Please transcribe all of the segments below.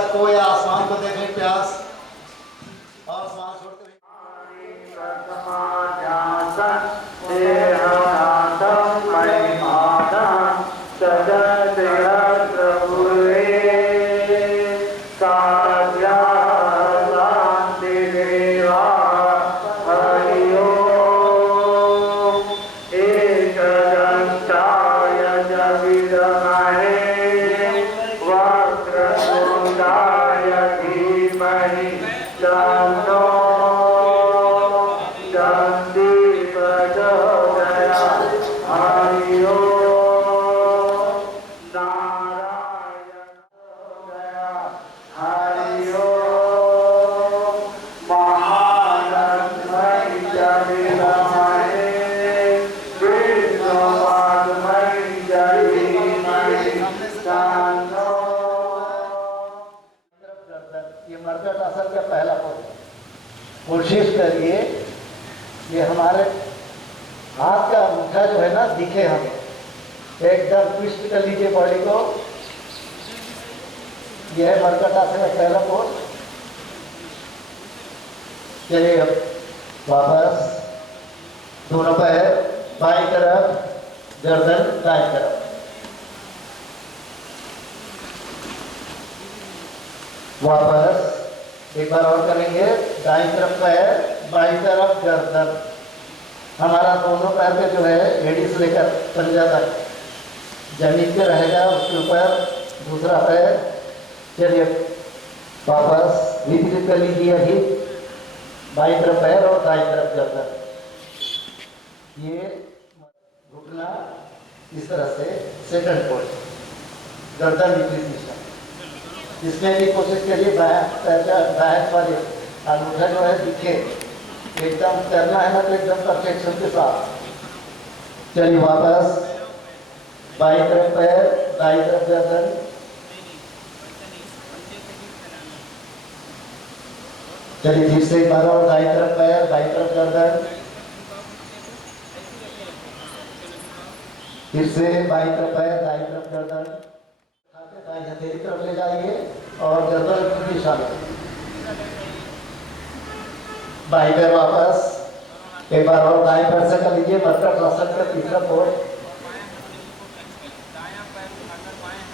तक को या आसमान को देखने प्यास और सांस छोड़ते हुए मर्कटासन का पहला पद। कोशिश करिए ये हमारे हाथ का अंगूठा जो है ना दिखे हमें, एकदम ट्विस्ट कर लीजिए बॉडी को। यह है मर्कटासन का पहला पद। चलिए अब वापस दोनों पैर बाईं तरफ, गर्दन दाईं तरफ। वापस एक बार और करेंगे, दाईं तरफ पैर, बाईं तरफ गर्दन। हमारा दोनों पैर पे जो है एड़ी से लेकर पंजा तक जमीन पे रहेगा, उसके ऊपर दूसरा पैर। चलिए वापस विपरीत कर लीजिए, अभी बाईं तरफ पैर और दाईं तरफ गर्दन। ये घुटना इस तरह से सेकंड पोज, गर्दन विपरीत दिशा। इसमें भी कोशिश करिए दाएं वाले अंगूठा जो है दिखे, एकदम करना है ना तो एकदम परफेक्शन के साथ। चलिए वापस बाईं तरफ पैर, दाईं तरफ गर्दन। चलिए फिर से एक बार और, दाईं तरफ पैर, दाईं तरफ गर्दन। फिर से बाईं तरफ पैर, दाईं तरफ गर्दन। दाईं हथेली तरफ ले जाइए और गर्दन की दिशा में। बाईं पैर वापस एक बार और, दाईं पैर से कर लीजिए मर्कटासन का तीसरा पोज।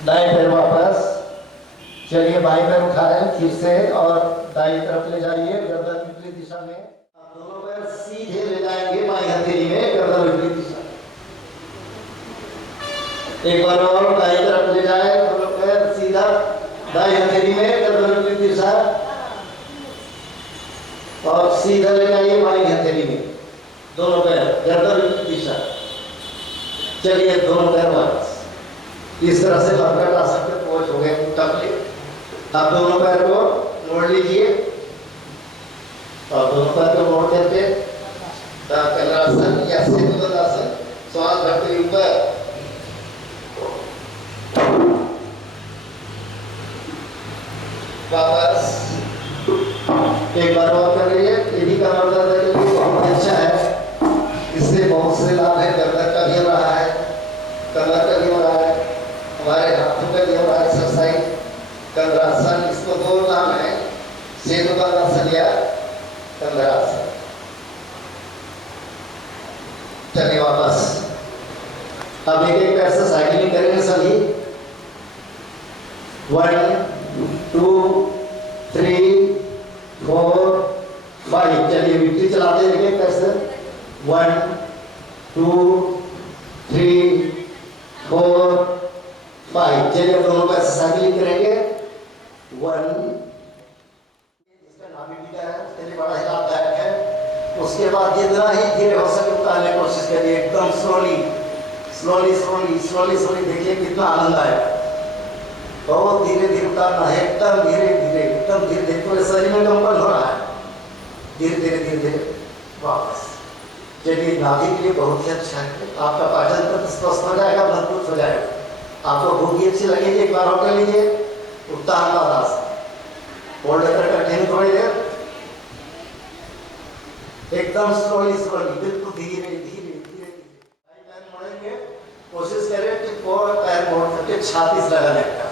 दाईं पैर वापस। चलिए बाईं पैर उठाएं फिर से और दाईं तरफ ले जाइए, गर्दन विपरीत दिशा में। आप दोनों पैर सीधे ले जाएंगे बाईं हथेली में, गर्दन विपरीत दिशा। एक बार और दाईं तरफ ले जाए, दोनों पैर सीधा दाईं हथेली में, गर्दन विपरीत दिशा। और सीधा ले जाइए बाईं हथेली में, दोनों पैर गर्दन विपरीत दिशा। चलिए दोनों पैर वापस। इस तरह से मर्कटासन के पोज हो गए कंप्लीट। आप दोनों पैर को मोड़ लीजिए और दोनों पैर को मोड़ करके कलरासन या सेतुबंधासन, श्वास भरते हुए ऊपर। वापस एक बार और कर रही है। ये भी कमर दर्द के लिए बहुत अच्छा है, इससे बहुत से लाभ है। गर्दन का भी हो रहा है, कमर का भी हो रहा है, हमारे हाथों का भी हो रहा है एक्सरसाइज। कंधरासन, इसको दो नाम है, सेतुबंधासन या कंधरासन। चलिए वापस अब एक एक पैर से साइकिलिंग करेंगे सभी। 1 2 3 4 5। चलिए विपरीत चलाते हैं एक पैर से। 1 2 3 4 5। चलिए दोनों पैर से साइकिलिंग करेंगे। 1, इसका नाम भी क्या है, उसके लिए बड़ा ही लाभदायक है। उसके बाद जितना ही धीरे हो सके उतारने की कोशिश करिए, एकदम slowly slowly slowly slowly slowly. देखिए कितना आनंद आएगा। बहुत धीरे धीरे उतारना है, एकदम धीरे धीरे, एकदम धीरे धीरे। पूरे शरीर में कंपन हो रहा है, धीरे धीरे धीरे धीरे वापस। चलिए नाभि के लिए बहुत ही अच्छा है, आपका पाचन तंत्र स्वस्थ हो जाएगा, मजबूत हो जाएगा। आपको भूख भी अच्छी लगेगी। एक बार और कर लीजिए उत्तान बादासन, होल्ड कर कंटिन्यू थोड़ी देर, एकदम स्लोली स्लोली, बिल्कुल धीरे धीरे धीरे। पैर मोड़ेंगे, कोशिश करें कि पैर मोड़ करके छाती से लगाने का।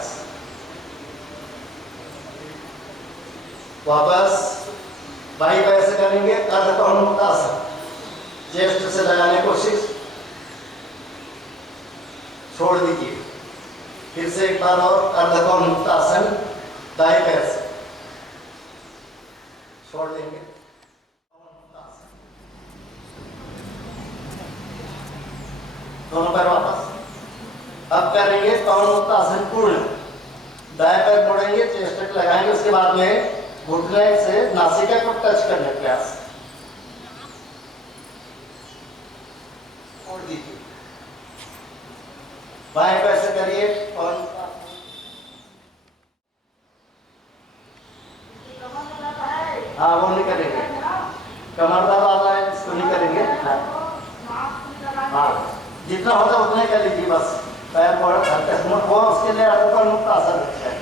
वापस बाई पैर से करेंगे अर्ध कौमुक्तासन, चेस्ट से लगाने की कोशिश, छोड़ दीजिए। फिर से एक बार और अर्ध कौमुक्तासन, दाएं पैर से छोड़ देंगे। दोनों पैर वापस। अब करेंगे कौमुक्तासन पूर्ण, दाएं पैर मोड़ेंगे, चेस्ट लगाएंगे, उसके बाद में घुटने से नासिका को टच करने का प्रयास, छोड़ दीजिए। बाएं पैर से करिए और हाँ वो नहीं करेंगे, कमर दर्द वाला है इसको नहीं करेंगे। हाँ जितना होता उतना ही कर लीजिए बस, पैर वो उसके लिए ऊपर मुक्त आसन रखा है।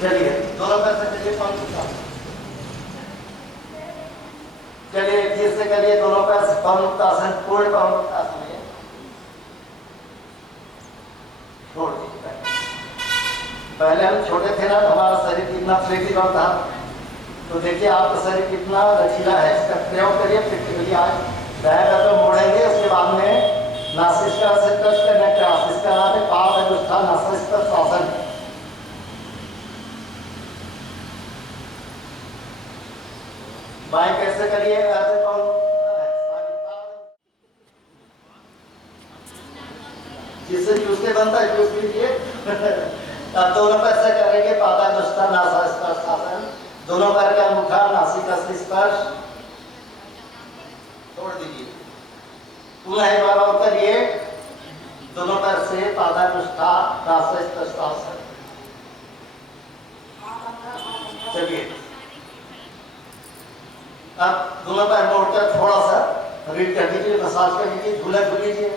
चलिए दोनों पैर से चलिए, चलिए धीरे से करिए, दोनों पैर से मुक्त आसन, पूर्ण मुक्त आसन है। छोड़ दीजिए। पहले हम छोटे थे ना, हमारा शरीर कितना फ्लेक्सिबल था, तो देखिए आपका शरीर कितना लचीला है। इसका प्रयोग करिए प्रैक्टिकली। आज दाएं पैर को मोड़ेंगे, उसके बाद में नासिका से टच करने का प्रयास, इसका नाम है पाद नासिकासन। बाएं पैर से करिए, जिससे जूस बनता है जूस लीजिए। अब दोनों पैर से करेंगे पादानुष्ठान, दोनों पैर का अंगूठा नासिका से स्पर्श, छोड़ दीजिए। पुनः एक बार और करिए, दोनों पैर से पादानुष्ठान। चलिए अब दोनों पैर मोड़कर थोड़ा सा रीड कर दीजिए, मसाज कर दीजिए, झूला झूल लीजिए।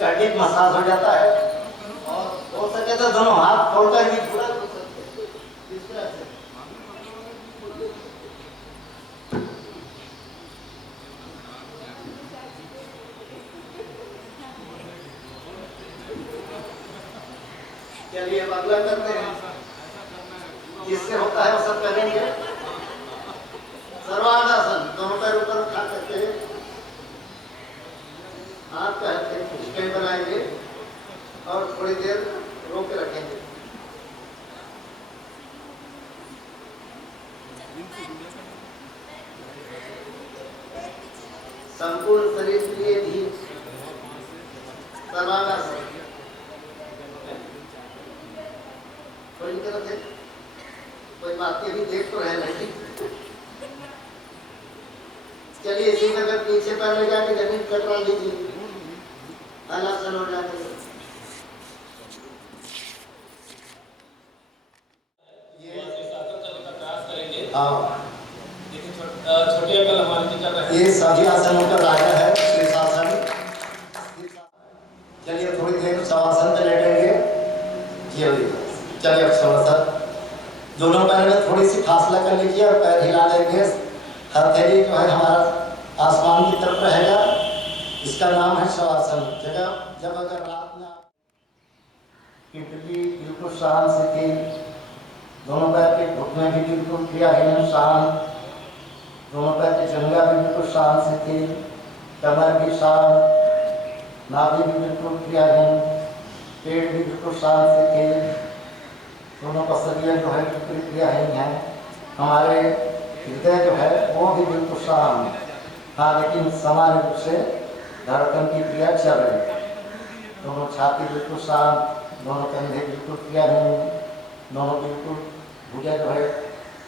हड्डी मसाज हो जाता है, और हो सके तो दोनों हाथ खोलकर भी झूला झूल सकते हैं इस तरह से। चलिए अब अगला करते हैं, जिससे होता है वो सब करेंगे। सर्वांगासन, दोनों पैर ऊपर उठा करके हाथ का स्टैंड बनाएंगे और थोड़ी देर रोक के रखेंगे। संपूर्ण शरीर के लिए भी सर्वांगासन, कोई तरफ है, कोई बात भी देख तो रहे नहीं। चलिए इसी में अगर पीछे पैर ले जाके जमीन कटवा लीजिए, हलासन हो जाते हैं। छोटी अकल हमारी कर रहे हैं। ये सभी आसनों का राजा है शीर्षासन। चलिए थोड़ी देर शवासन पे लेटेंगे। चलिए शवासन, दोनों पैर में थोड़ी सी फासला कर लीजिए और पैर हिला लेंगे। हथेली जो है हमारा आसमान की तरफ रहेगा, इसका नाम है शवासन। जब अगर रात में पिटली बिल्कुल शांत से थी, दोनों पैर के घुटने भी बिल्कुल क्रियाहीन शांत, दोनों पैर के जंघा भी बिल्कुल शांत से थी, कमर भी शांत, नाभि भी बिल्कुल क्रियाहीन, पेट भी बिल्कुल शांत से थे, दोनों पसलियाँ जो है बिल्कुल क्रियाहीन है। हमारे हृदय जो है वो भी बिल्कुल शांत, हाँ लेकिन सामान्य रूप से धड़कन की क्रिया चल रही है। दोनों छाती बिल्कुल शांत, दोनों कंधे बिल्कुल क्रियाहीन, दोनों बिल्कुल भुजा जो है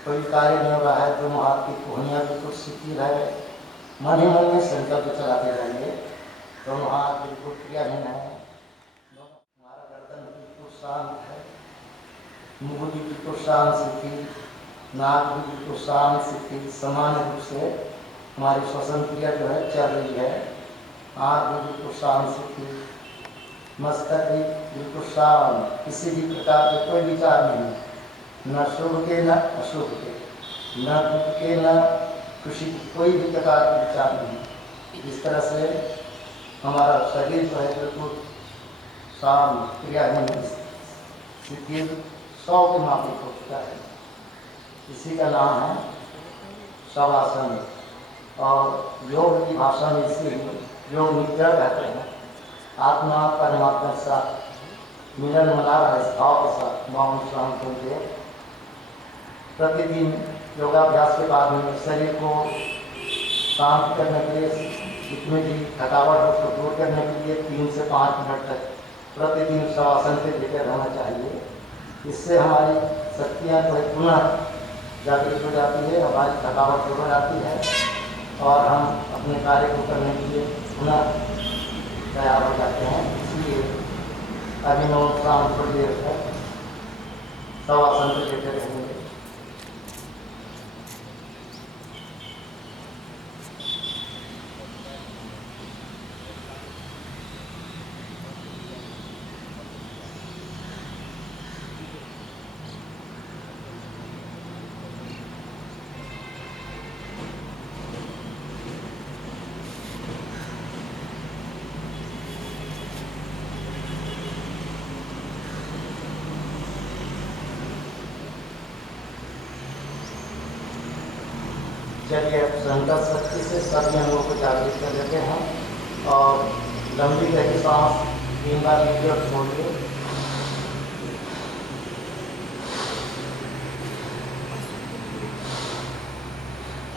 कोई कार्य नहीं हो रहा है, दोनों हाथ की कोहनियाँ बिल्कुल शिथिल है। मन ही मन में संकल्प चलाते रहेंगे, दोनों हाथ बिल्कुल क्रियाहीन है, हमारा गर्दन बिल्कुल शांत है, मुँह भी बिल्कुल शांत शिथिल, नाक भी बिल्कुल शांत शिथिल। सामान्य रूप से हमारी श्वसन क्रिया जो है चल रही है। आँख भी बिल्कुल शांत शिथिल, मस्तक भी बिल्कुल शांत, किसी भी प्रकार के कोई विचार नहीं, न शुभ के न अशुभ के, न दुख के न खुशी की, कोई भी प्रकार के विचार नहीं। इस तरह से हमारा शरीर जो है बिल्कुल शांत क्रियाहीन शिथिल 100 के माफिक हो चुका है। इसी का नाम है शवासन और योग की भाषा में इसे योग निद्रा कहते हैं। आत्मा परमात्मा के साथ मिलन मना रहा है इस भाव के साथ मौन शांत होकर प्रतिदिन योगाभ्यास के बाद में शरीर को शांत करने के लिए, जितनी भी थकावट हो उसको दूर करने के लिए 3 से 5 मिनट तक प्रतिदिन शवासन से लेकर रहना चाहिए। इससे हमारी शक्तियाँ जो है पुनः जागृत हो जाती है, हमारी थकावट दूर हो जाती है और हम अपने कार्य को करने के लिए पुनः तैयार हो जाते हैं। इसलिए अभिनव शांत थोड़ी देर तक शवासन से लेकर रहेंगे। चलिए अब संकल्प शक्ति से सभी अंगों को जागृत कर लेते हैं और लंबी गहरी सांस 3 बार लीजिए और छोड़िए।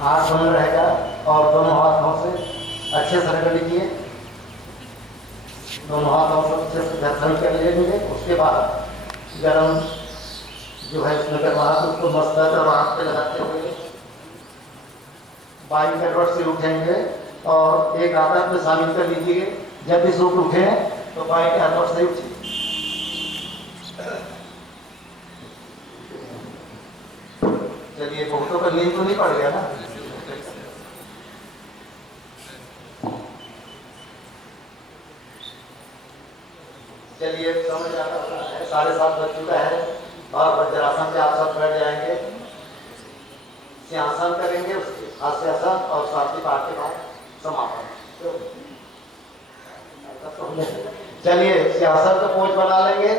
आँख बंद रहेगा और दोनों हाथों से अच्छे से रगड़ लीजिए। दोनों हाथों से अच्छे से दर्शन कर लेंगे। उसके बाद गर्म जो है उसमें गर्माहट उसको मस्तक और आँख पे लगाते हुए बाई करवट से उठेंगे और एक आदत में शामिल कर लीजिए। जब भी सुख उठे तो बाई के करवट से उठिए। चलिए बहुतों का नींद तो नहीं पड़ गया ना। चलिए समझ आता है 7:30 बज चुका है और वज्रासन पे आप सब बैठ जाएंगे। सिंहासन करेंगे, उसके हास्यासन और शांति पाठ के बाद समापन। चलिए सिंहासन का पोज बना लेंगे।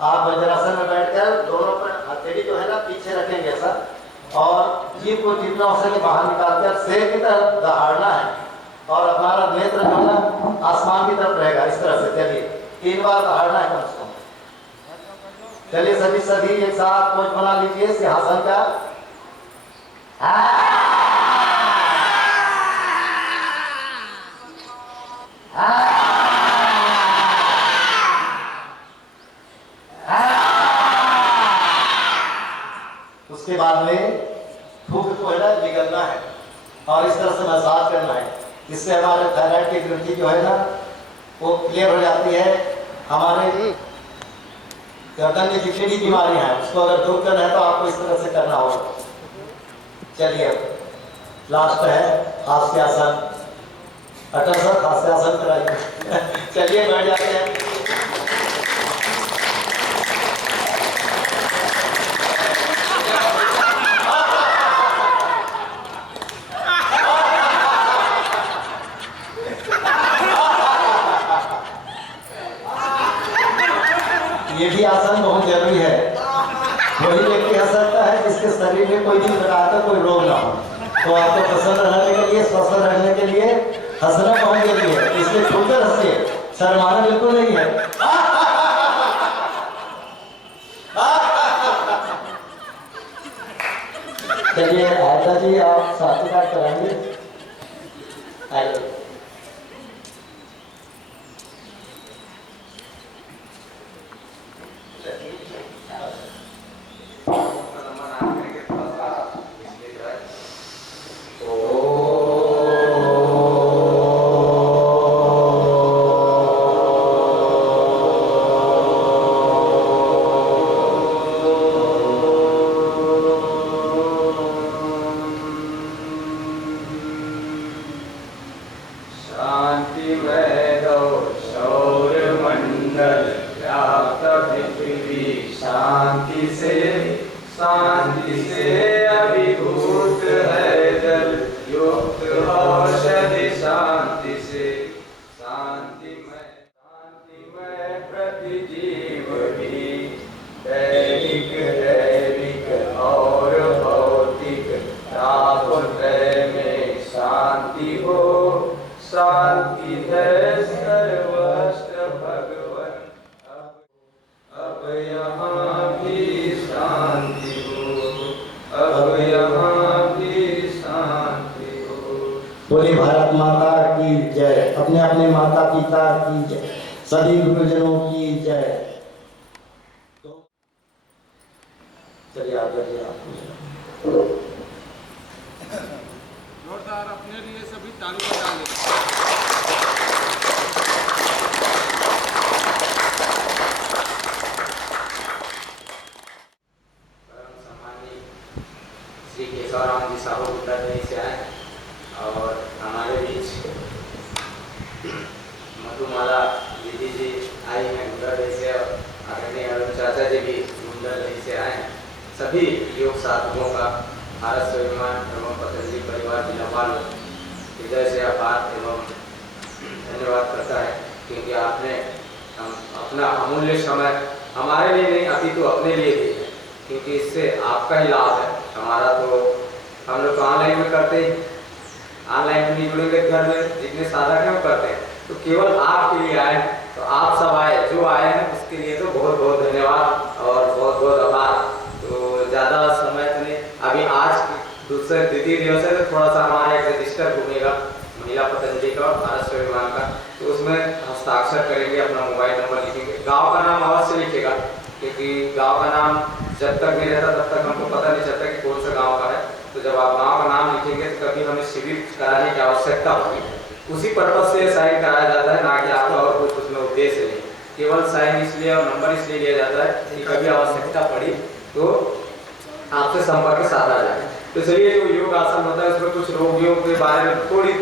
आप वज्रासन में बैठकर दोनों पर हथेली जो है ना पीछे रखेंगे ऐसा और जीभ को जितना हो सके बाहर निकालकर शेर की तरफ दहाड़ना है और हमारा नेत्र जो है ना आसमान की तरफ रहेगा इस तरह से। चलिए 3 बार दहाड़ना है कम से कम। चलिए सभी एक साथ पोज बना लीजिए सिंहासन का। उसके बाद में फूक को है ना निकलना है और इस तरह से मसाज करना है। इससे हमारे थायराइड की ग्रंथि जो है ना वो क्लियर हो जाती है। हमारे गर्दन में जितनी भी बीमारियां हैं उसको अगर दूर करना है तो आपको इस तरह से करना होगा। चलिए लास्ट है हास्यासन। अटल सर हास्यासन कराइए। चलिए बैठ जाते हैं। ये भी आसन बहुत जरूरी है। वही व्यक्ति हंस सकता है जिसके शरीर में कोई भी प्रकार का कोई रोग ना हो। तो आपको प्रसन्न रहने के लिए, स्वस्थ रहने के लिए हंसना बहुत जरूरी है। इसलिए खुलकर हंसिए, शर्माना बिल्कुल नहीं है। चलिए आयता जी आप साथी पाठ कराएंगे। शांति से अभिभूत है जल युक्त औषधि शांति से शांतिमय प्रति जीव भी अपने अपने माता पिता की जय, सभी गुरुजनों की जय। तो चलिए आगे आप जोरदार अपने लिए सभी ताली बजा लें। सम्मानित श्री केशवराम जी साहू उत्तर प्रदेश से आए और हमारे बीच मधुमाला दीदी जी आई हैं उत्तर प्रदेश से और आदरणीय अरुण चाचा जी भी उत्तर प्रदेश से आए हैं। सभी योग साधकों का भारत स्वाभिमान एवं पतंजलि परिवार जिलापाल हृदय से आभार एवं धन्यवाद करता है, क्योंकि आपने अपना अमूल्य समय हमारे लिए नहीं अपितु अपने लिए दी है, क्योंकि इससे आपका ही लाभ है। हमारा तो हम लोग तो ऑनलाइन में करते हैं, ऑनलाइन में नहीं जुड़ेंगे घर में जितने साधक हैं वो करते हैं, तो केवल आपके लिए आए, तो आप सब आए, जो आए हैं उसके लिए तो बहुत बहुत धन्यवाद और बहुत बहुत आभार। तो ज़्यादा समय तो नहीं, अभी आज दूसरे द्वितीय दिवस है तो थोड़ा सा हमारा एक रजिस्टर घूमेगा महिला पतंजलि का और भारत स्वाभिमान का, तो उसमें हस्ताक्षर करेंगे, अपना मोबाइल नंबर लिखेंगे, गाँव का नाम अवश्य लिखेगा, क्योंकि गांव का नाम जब तक नहीं रहता तब तक हमको पता नहीं चलता कि कौन सा गांव का है। तो जब आप गांव का नाम लिखेंगे तो कभी हमें शिविर कराने की आवश्यकता होगी, उसी पर्पज से साइन कराया जाता है, ना कि आपका और कुछ उसमें उद्देश्य नहीं। केवल साइन इसलिए और नंबर इसलिए लिया जाता है कि कभी आवश्यकता पड़ी तो आपसे संपर्क साधा जाए। तो चलिए, जो योग आसन होता है उसमें कुछ रोगियों के बारे में थोड़ी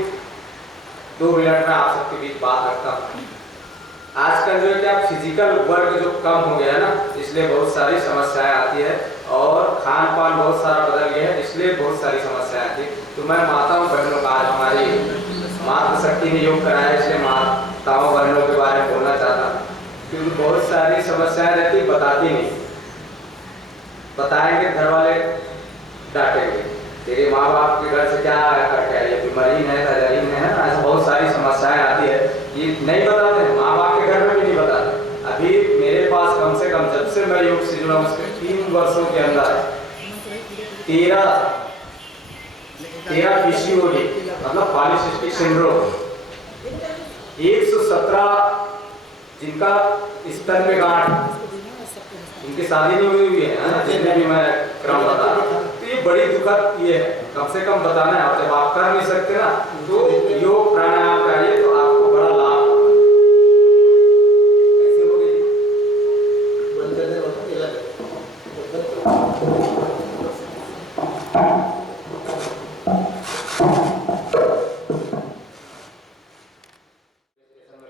2 मिनट में आप सबके बीच बात रखता हूँ। आजकल जो है क्या फिजिकल वर्क जो कम हो गया है ना, इसलिए बहुत सारी समस्याएं आती है और खान पान बहुत सारा बदल गया है, इसलिए बहुत सारी समस्याएं आती है। तो मैं माताओं बहनों का, आज हमारी मातृशक्ति ने योग कराया, इसलिए माताओं बहनों के बारे में बोलना चाहता हूँ, क्योंकि बहुत सारी समस्याएं रहती, बताती नहीं, बताएंगे घर वाले डांटेंगे, तेरे माँ बाप के घर से क्या करके आए, बीमारी है, तजरीन है, ऐसा बहुत सारी समस्याएं आती है, ये नहीं बताते, माँ बाप के घर में भी नहीं बताते। अभी मेरे पास कम से कम जब से मैं योग से जुड़ा उसके 3 वर्षों के अंदर 13 पीसीओडी मतलब पॉलीसिस्टिक सिंड्रोम, 117 जिनका स्तन में गांठ, इनकी शादी नहीं हुई है, जितने भी मैं क्रम बता रहा हूँ। तो ये बड़ी दुखद ये है, कम से कम बताना है। और जब आप कर नहीं सकते ना, तो योग प्राणायाम करिए तो आपको बड़ा लाभ होगा। कैसे होगी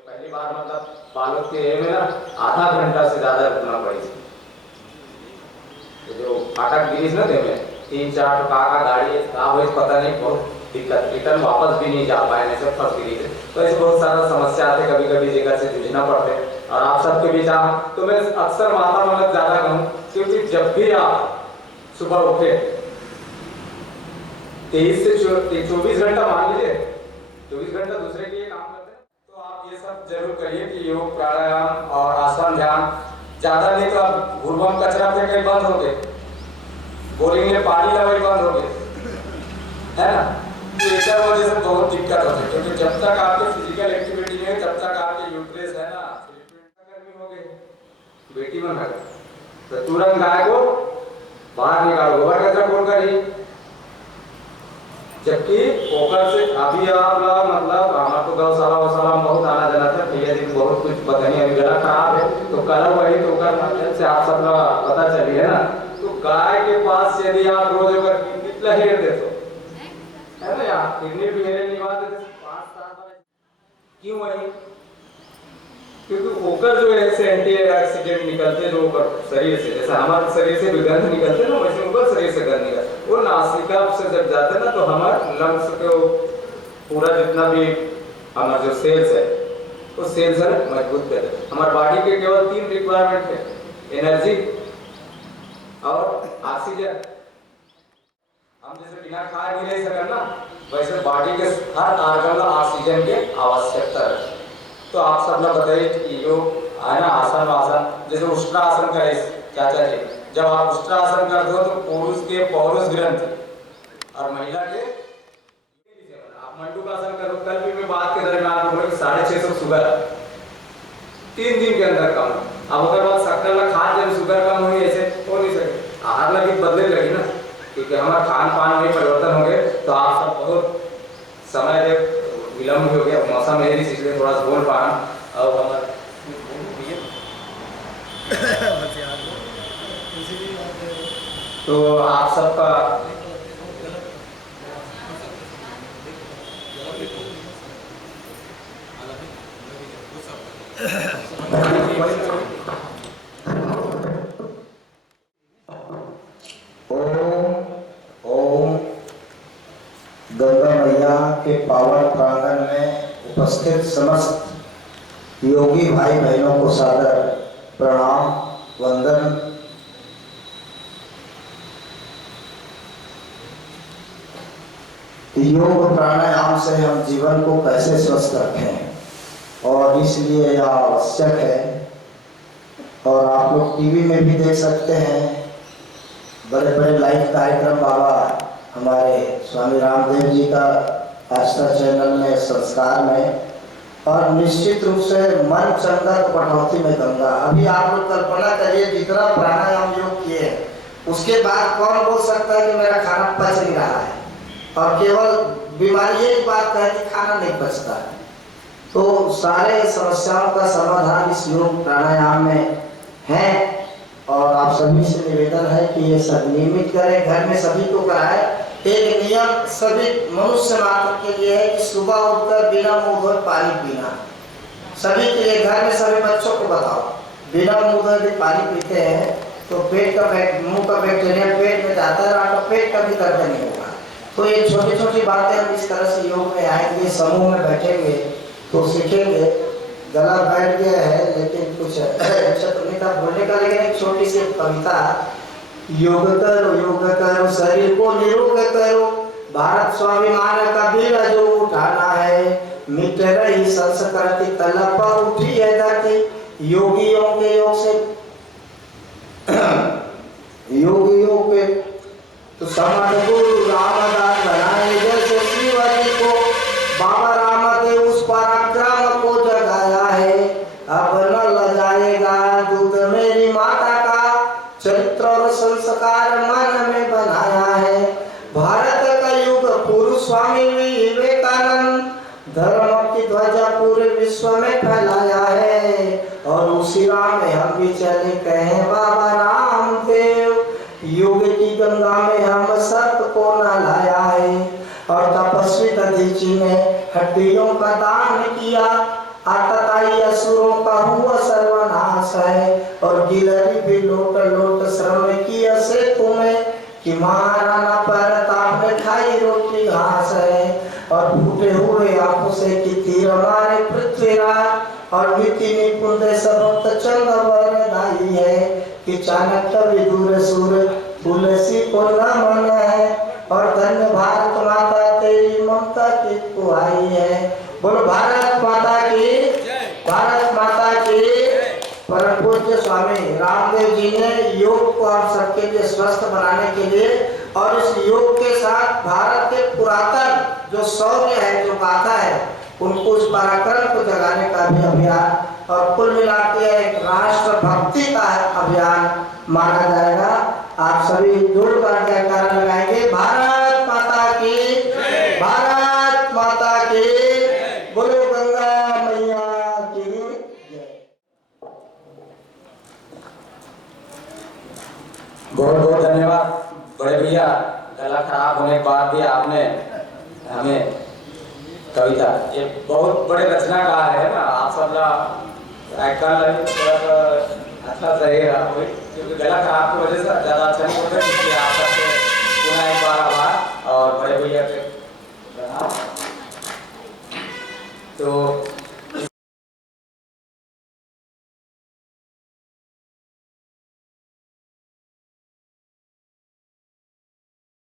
पहली बार मतलब बालक के में ना आधा घंटा से ज्यादा रुकना पड़ी थी। जो फाटक गिरीश ना थे में 3-4 का गाड़ी का हो, पता नहीं, बहुत दिक्कत, रिटर्न वापस भी नहीं जा पाए, नहीं सब फंस गई थे। तो ऐसे बहुत सारा समस्या आते, कभी कभी जगह से जूझना पड़ते। और आप सबके बीच तो मैं अक्सर माता मतलब ज्यादा कहूँ, क्योंकि जब भी आप सुबह उठे 23 से 24 घंटा मान लीजिए, 24 घंटा दूसरे के लिए काम करते हैं, तो आप ये सब जरूर करिए कि योग प्राणायाम और आसन ध्यान। ज्यादा नहीं तो आप घुरबम कचरा फेंके बंद हो गए, बोरिंग में पानी लगाए बंद हो गए, है ना। तो इस वजह से बहुत दिक्कत होती है, क्योंकि जब तक आपके फिजिकल एक्टिविटी नहीं है तब तक आपके यूट्रस है ना, गर्मी हो गई, बेटी बन गई, तो तुरंत गाय को बाहर निकालो, गोबर कचरा खोल कर ही। जबकि पोखर से अभी आप मतलब हमारा तो गौशाला वौशाला में बहुत आना जाना था, भैया जी बहुत कुछ पता नहीं, अभी गला खराब है तो कल वही तो कर माध्यम से आप सब पता चली है ना। तो गाय के पास यदि आप रोज अगर कितना हेर देते है ना यार, किडनी भी हेरे नहीं बात 5-7 बार क्यों वही, क्योंकि ओकर जो है से एंटी ऑक्सीडेंट निकलते जो ऊपर शरीर से, जैसे हमारे शरीर से भी गंध निकलते ना, वैसे ऊपर शरीर से गंध निकलते, वो नासिका से जब जाते ना तो हमारे लंग्स को पूरा जितना भी हमारे जो सेल्स है वो सेल्स है मजबूत करते। हमारे बॉडी के केवल 3 रिक्वायरमेंट है, एनर्जी और ऑक्सीजन। हम जैसे बिना खाए नहीं रह सकते ना, वैसे बॉडी के हर ऑर्गन में ऑक्सीजन की आवश्यकता है। तो आप सब लोग बताइए कि योग है ना, आसन वासन, जैसे उष्ट्रासन का चाचा जी, जब आप उष्ट्रासन करते हो तो पुरुष के पौरुष ग्रंथि और महिला के आप मंडूकासन करो। कल भी मैं बात के दरमियान बोला कि 650 शुगर 3 दिन के अंदर कम। अब अगर बात शक्कर ला खाद जब शुगर कम हुई ऐसे हो नहीं सके, आहार लगी बदले लगी ना, क्योंकि हमारा खान पान में परिवर्तन होंगे तो आप सब बहुत समय विलम्ब हो गया, मौसम है इसलिए थोड़ा सा बोल पाना और हमारा तो आप सबका ओम गंगा मैया के पावन प्रांगण में उपस्थित समस्त योगी भाई बहनों को सादर प्रणाम वंदन। योग प्राणायाम से हम जीवन को कैसे स्वस्थ रखें और इसलिए यह आवश्यक है। और आप लोग टीवी में भी देख सकते हैं, बड़े बड़े लाइव कार्यक्रम बाबा हमारे स्वामी रामदेव जी का आस्था चैनल में संस्कार में, और निश्चित रूप से मन चंगा तो कटौती में गंगा। अभी आप लोग कल्पना करिए जितना प्राणायाम योग किए उसके बाद कौन बोल सकता है कि मेरा खाना पच नहीं रहा है, और केवल बीमारी एक बात है कि खाना नहीं पचता है। तो सारे समस्याओं का समाधान इस योग प्राणायाम में है, और आप सभी से निवेदन है कि ये सब नियमित करें, घर में सभी को कराएं। एक नियम सभी मनुष्य मात्र के लिए है कि सुबह उठकर बिना मुंह धोए पानी पीना, सभी के लिए। घर में सभी बच्चों को बताओ, बिना मुंह धोए पानी पीते हैं तो पेट का मुंह का बैक्टीरिया पेट में जाता है, आपका पेट का भी दर्द नहीं होगा। तो ये छोटी छोटी बातें हम इस तरह से योग में आएंगे, समूह में बैठेंगे तो सीखेंगे। गला बैठ गया है लेकिन कुछ अच्छा तो नहीं था बोलने का, लेकिन एक छोटी सी कविता। योग करो शरीर को निरोग करो, भारत स्वाभिमान का बीड़ा जो उठाना है, मिट रही संस्कृति तलब पर उठी है धरती। योगियों के योग से योगियों के तो समर्थ गुरु रामदास बनाए जैसे शिवाजी को, बाबा रामदेव उस पराक्रम को जगाया है। अब न लजाएगा दूध मेरी माता का, चरित्र और संस्कार मन में बनाया है। भारत का युग पुरुष स्वामी विवेकानंद, धर्म की ध्वजा पूरे विश्व में फैलाया है। और उसी राह में हम भी चले कहे बाबा रामदेव, योग की गंगा में हम सत्य को नहलाया है। और तपस्वी दधीची ने हड्डियों का दान किया, आतताई असुरों का हुआ सर्वनाश है। और गिलहरी भी लोट लोट श्रम किया से तुम्हें, कि महाराणा प्रताप ने खाई रोटी घास है। और फूटे हुए आंखों से कि तीर मारे पृथ्वीराज, और नीति निपुण सबक चंद वरदाई है। कि चाणक्य विदुर सुर तुलसी को नमन है। और धन्य भारत माता तेरी ममता की कुआई है। बोलो भारत माता की, भारत माता की। परम पूज्य स्वामी रामदेव जी ने योग को आप सबके लिए स्वस्थ बनाने के लिए, और इस योग के साथ भारत के पुरातन जो शौर्य है, जो गाथा है, उनको उस पराक्रम को जगाने का भी अभियान, और कुल मिलाकर एक राष्ट्र भक्ति का अभियान माना जाएगा। आप सभी जोरदार जयकारा लगाएंगे, भारत माता की, भारत माता की। बोलो गंगा मैया की जय। बहुत बहुत धन्यवाद बड़े भैया। गला खराब होने के बाद भी आपने हमें कविता, ये बहुत बड़े रचनाकार है ना, आप सब अच्छा रहेगा, क्योंकि गला खराब की वजह से